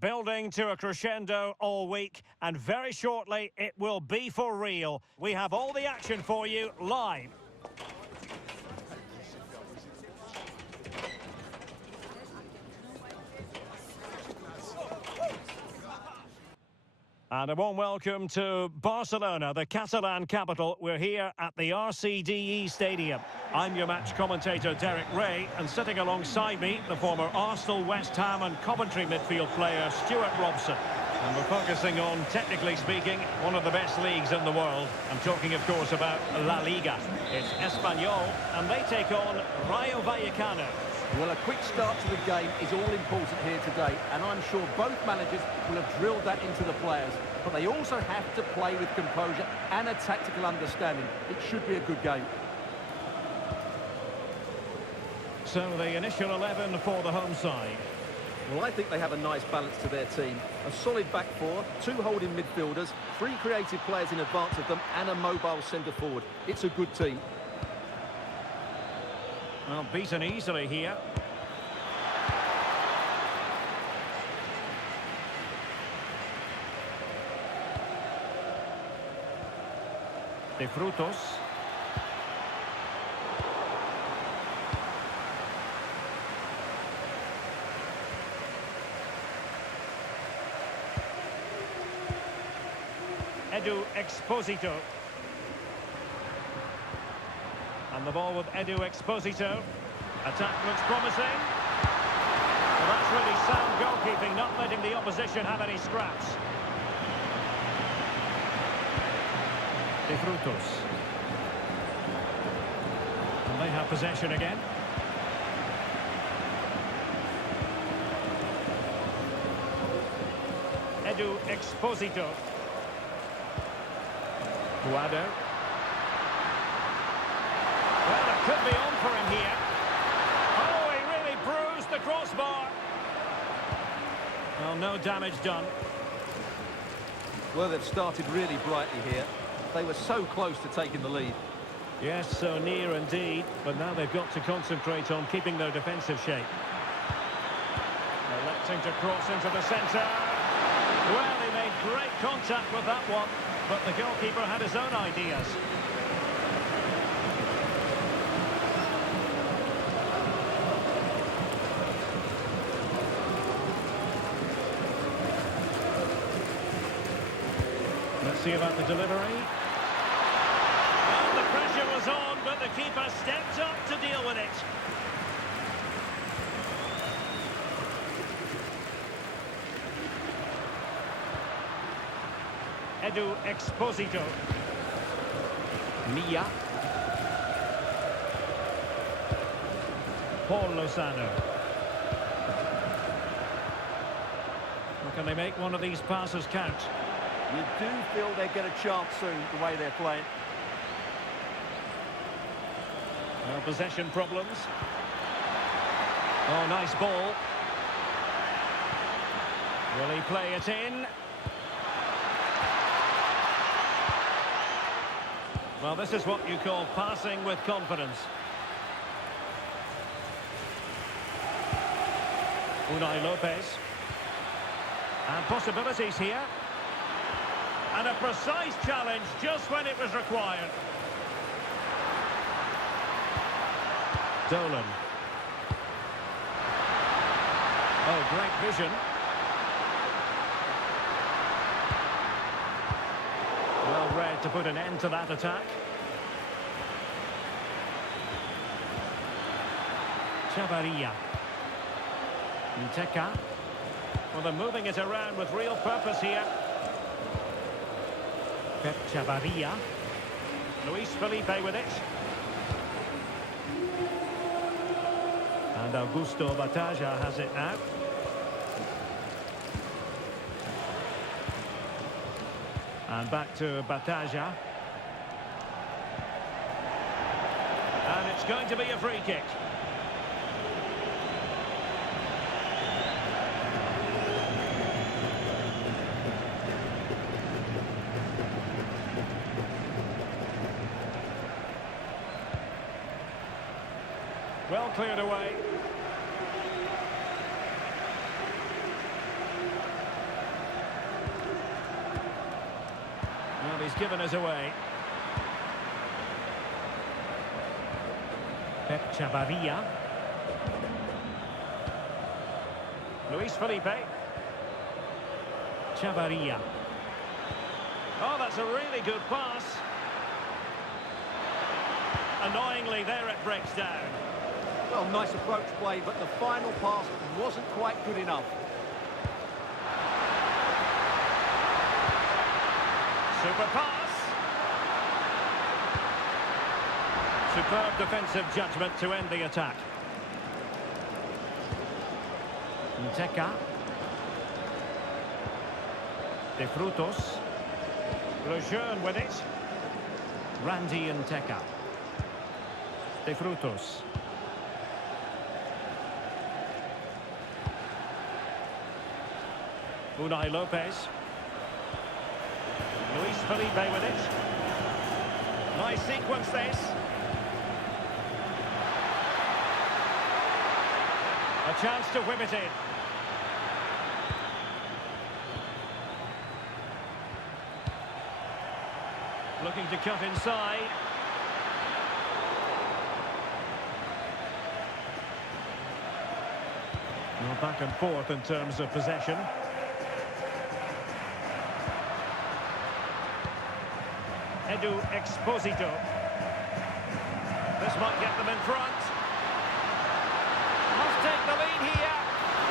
Building to a crescendo all week, and very shortly it will be for real. We have all the action for you live. And a warm welcome to Barcelona, the Catalan capital. We're here at the RCDE Stadium. I'm your match commentator, Derek Ray, and sitting alongside me, the former Arsenal, West Ham and Coventry midfield player, Stuart Robson. And we're focusing on, technically speaking, one of the best leagues in the world. I'm talking, of course, about La Liga. It's Espanyol, and they take on Rayo Vallecano. Well, a quick start to the game is all important here today, and I'm sure both managers will have drilled that into the players. But they also have to play with composure and a tactical understanding. It should be a good game. So the initial 11 for the home side. Well, I think they have a nice balance to their team. A solid back four, two holding midfielders, three creative players in advance of them, and a mobile centre-forward. It's a good team. Well, beaten easily here. De Frutos. Edu Exposito. And the ball with Edu Exposito. Attack looks promising. Well, that's really sound goalkeeping, not letting the opposition have any scraps. De Frutos. And they have possession again. Edu Exposito. Guado. Well, it could be on for him here. Oh, he really bruised the crossbar. Well, no damage done. Well, they've started really brightly here. They were so close to taking the lead. Yes, so near indeed. But now they've got to concentrate on keeping their defensive shape. Electing to cross into the centre. Well, he made great contact with that one. But the goalkeeper had his own ideas. Let's see about the delivery. And the pressure was on, but the keeper stepped up to deal with it. Edu Exposito. Mia. Paul Lozano. Well, can they make one of these passes count? You do feel they get a chance soon, the way they're playing. Well, possession problems. Oh, nice ball. Will he play it in? Well, this is what you call passing with confidence. Unai Lopez. And possibilities here. And a precise challenge just when it was required. Dolan. Oh, great vision. Well read to put an end to that attack. Chavarria. Nteka. Well, they're moving it around with real purpose here. Pep Chavarria. Luis Felipe with it. And Augusto Bataja has it now. And back to Bataja. And it's going to be a free kick. Well cleared away. given us away. Pep Chavarria. Luis Felipe. Chavarria. Oh, that's a really good pass. Annoyingly, there it breaks down. Well, nice approach play, but the final pass wasn't quite good enough. Super pass. Superb defensive judgment to end the attack. Nteka. De Frutos. Lejeune with it. Randy Nteka. De Frutos. Unai Lopez. Luis Felipe with it. Nice sequence this. A chance to whip it in. Looking to cut inside. Well, back and forth in terms of possession. Edu Exposito. This might get them in front. Must take the lead here.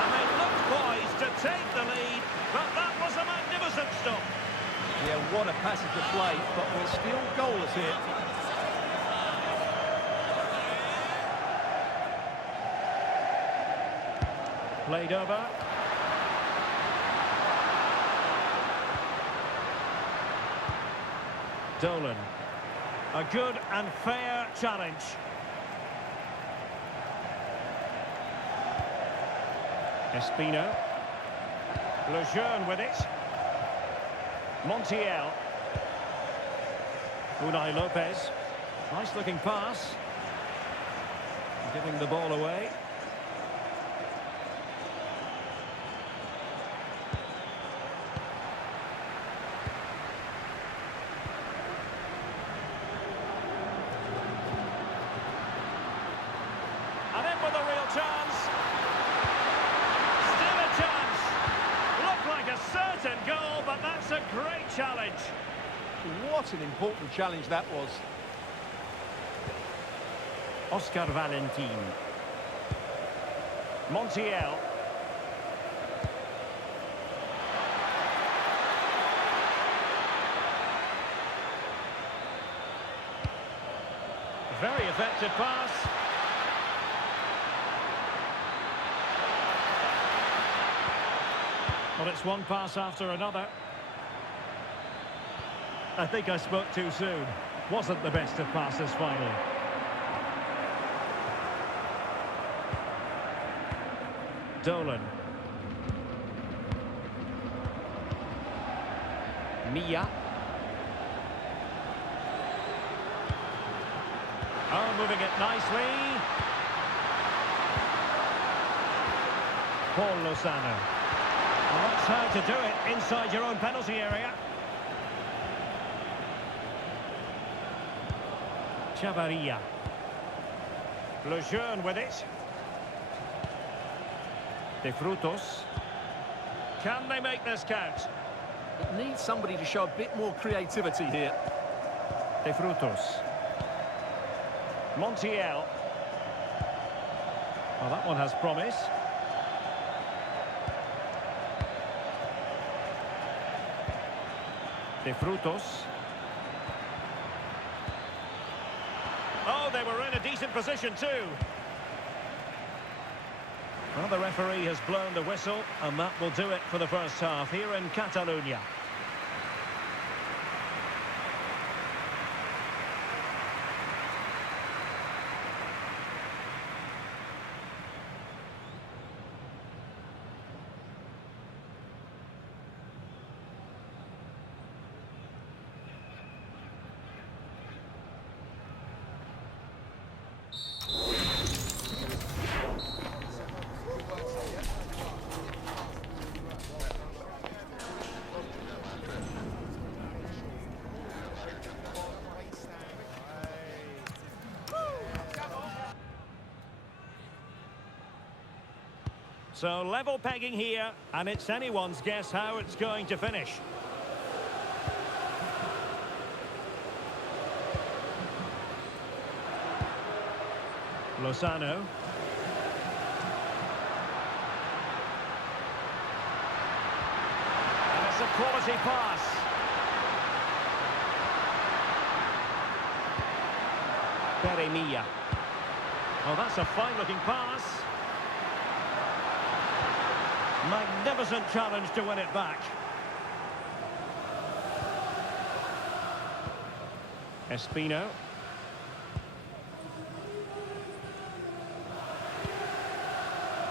And they look poised to take the lead. But that was a magnificent stop. Yeah, what a passage of play, but we're still goalless here. Played over. Dolan. A good and fair challenge. Espino. Lejeune with it. Montiel. Unai Lopez. Nice looking pass. Giving the ball away. And in with a real chance. Still a chance. Looked like a certain goal, but that's a great challenge. What an important challenge that was. Oscar Valentin. Montiel. Very effective pass. Well, it's one pass after another. I think I spoke too soon. Wasn't the best of passes finally. Dolan. Mia. Oh, moving it nicely. Paul Lozano. Well, that's how to do it inside your own penalty area. Chavarria. Lejeune with it. De Frutos. Can they make this count? It needs somebody to show a bit more creativity here. De Frutos. Montiel. Well, that one has promise. De Frutos. Oh, they were in a decent position too. Well, the referee has blown the whistle, and that will do it for the first half here in Catalonia. So level pegging here, and it's anyone's guess how it's going to finish. Lozano. And it's a quality pass. Peremilla. Oh, that's a fine-looking pass. Magnificent challenge to win it back. Espino.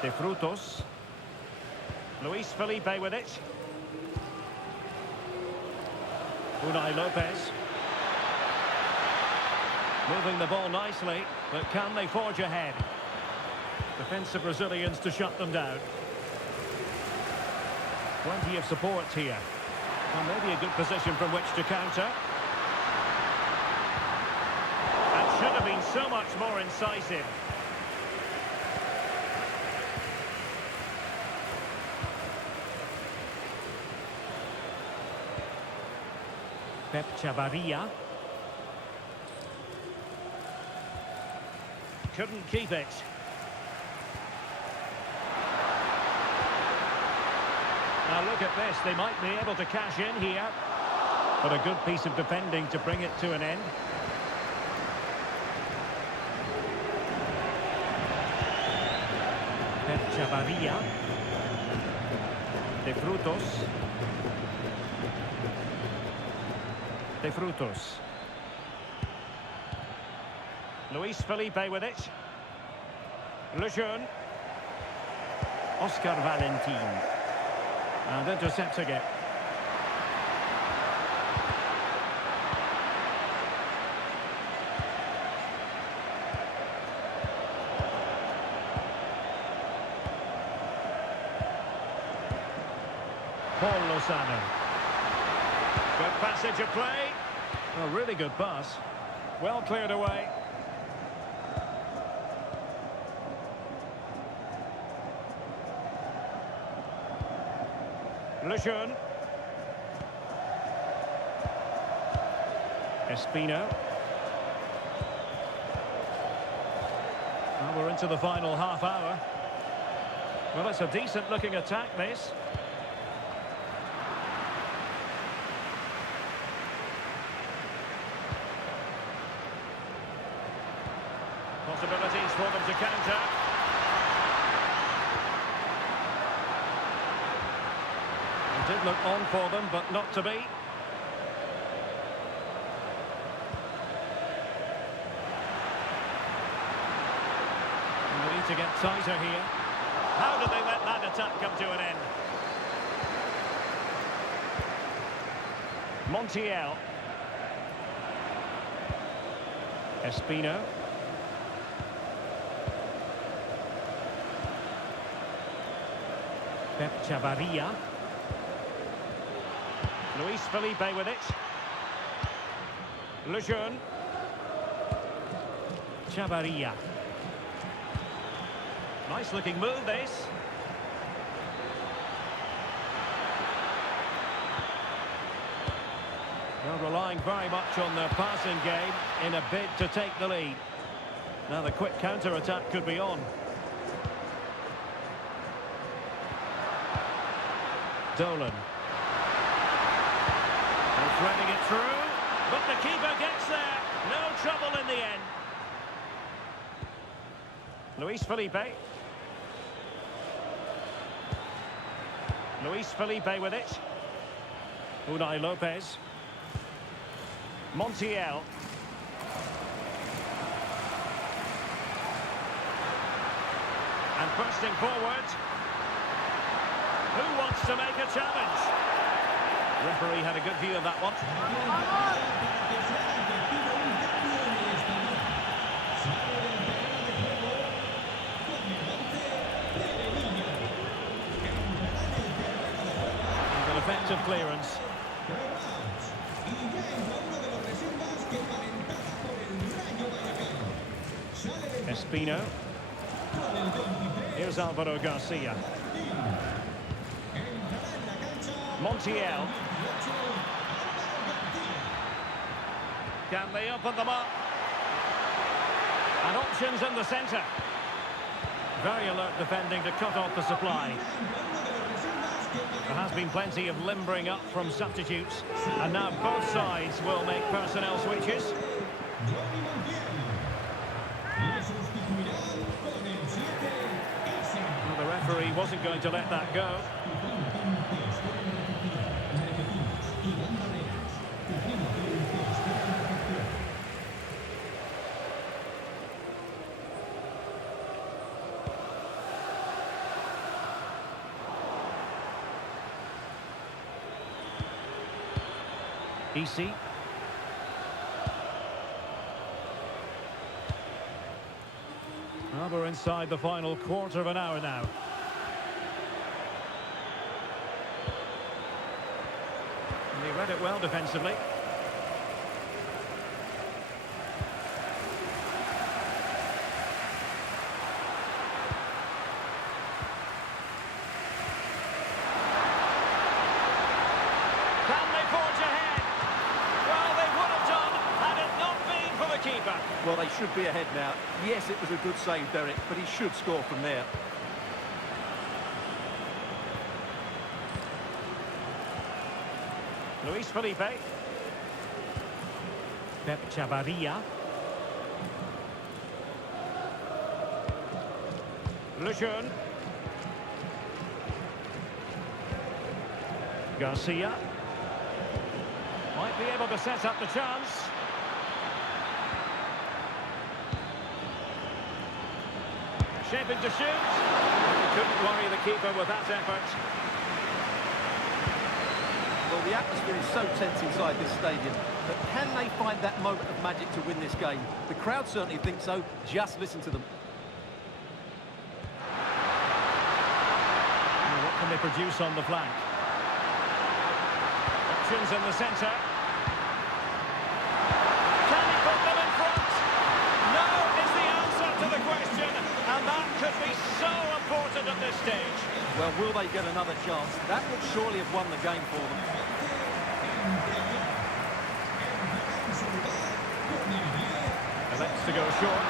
De Frutos. Luis Felipe with it. Unai Lopez. Moving the ball nicely, but can they forge ahead? Defensive Brazilians to shut them down. Plenty of support here. And maybe a good position from which to counter. That should have been so much more incisive. Pep Chavarria. Couldn't keep it. Now look at this, they might be able to cash in here. But a good piece of defending to bring it to an end. Pep Chavarria. De Frutos. De Frutos. Luis Felipe with it. Lejeune. Oscar Valentin. And intercepting it. Paul Lozano. Good passage of play. A really good pass. Well cleared away. Lejeune. Espino. Well, we're into the final half hour. Well, it's a decent looking attack, this. Possibilities for them to counter. It did look on for them, but not to be. And they need to get tighter here. How did they let that attack come to an end? Montiel. Espino. Pep Chavarria. Luis Felipe with it. Lejeune. Chavarria. Nice looking move, this. They're relying very much on their passing game in a bid to take the lead. Now the quick counter-attack could be on. Dolan. They're threading it through, but the keeper gets there. No trouble in the end. Luis Felipe. Luis Felipe with it. Unai Lopez. Montiel. And bursting forward. Who wants to make a challenge? Referee had a good view of that one. And an effective clearance. Espino. Here's Alvaro Garcia. Montiel. Can they open them up? And options in the centre. Very alert defending to cut off the supply. There has been plenty of limbering up from substitutes. And now both sides will make personnel switches. Well, the referee wasn't going to let that go. Easy. Well, we're inside the final quarter of an hour now. And he read it well defensively. Can they forge ahead? Well, they would have done had it not been for the keeper. Well, they should be ahead now. Yes, it was a good save, Derek, but he should score from there. Luis Felipe. Pep Chavarria. Lejeune. Garcia. Might be able to set up the chance. Shaping to shoot. He couldn't worry the keeper with that effort. Well, the atmosphere is so tense inside this stadium, but can they find that moment of magic to win this game? The crowd certainly think so. Just listen to them. Now, what can they produce on the flank? Options in the centre. Can he put them in front? No is the answer to the question, and that could be so important at this stage. Well, will they get another chance? That would surely have won the game for them. Elects to go short.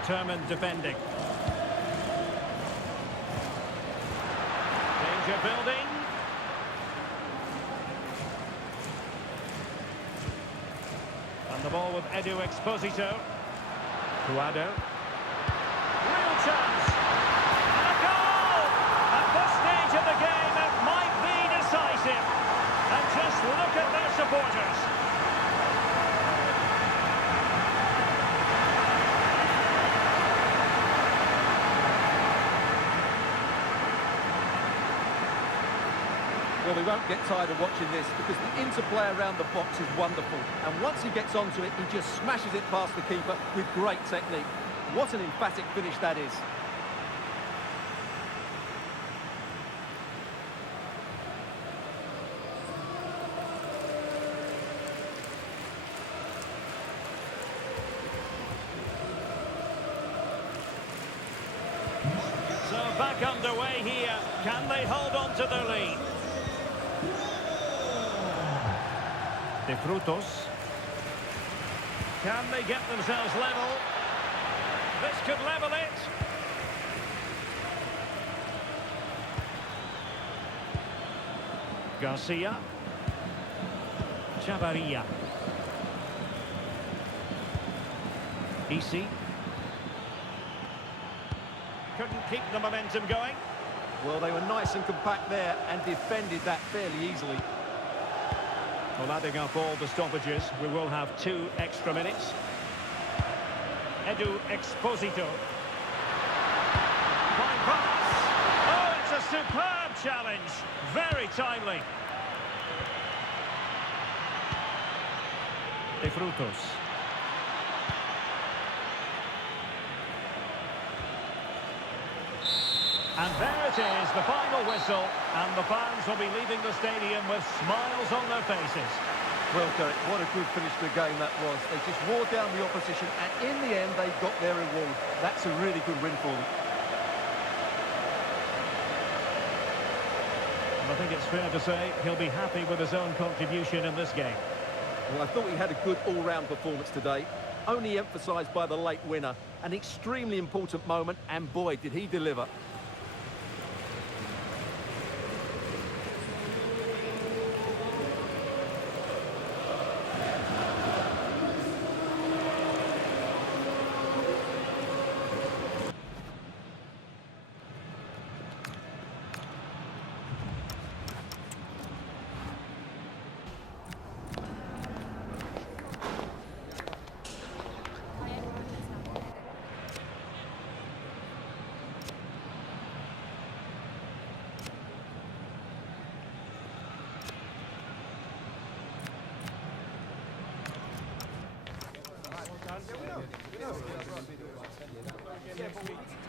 Determined defending. Danger building. And the ball with Edu Exposito. Cuado. Real chance. And a goal! At this stage of the game, it might be decisive. And just look at their supporters. Well, we won't get tired of watching this because the interplay around the box is wonderful. And once he gets onto it, he just smashes it past the keeper with great technique. What an emphatic finish that is. So back underway here. Can they hold on to their lead? De Frutos. Can they get themselves level? This could level it. Garcia. Chavarria. Easy. Couldn't keep the momentum going. Well, they were nice and compact there and defended that fairly easily. Well, adding up all the stoppages, we will have 2 extra minutes. Edu Exposito. Fine pass. Oh, it's a superb challenge. Very timely. De Frutos. And there it is, the final whistle, and the fans will be leaving the stadium with smiles on their faces. Well, Derek, what a good finish to the game that was. They just wore down the opposition, and in the end, they got their reward. That's a really good win for them. I think it's fair to say he'll be happy with his own contribution in this game. Well, I thought he had a good all-round performance today, only emphasised by the late winner. An extremely important moment, and boy, did he deliver. Yeah,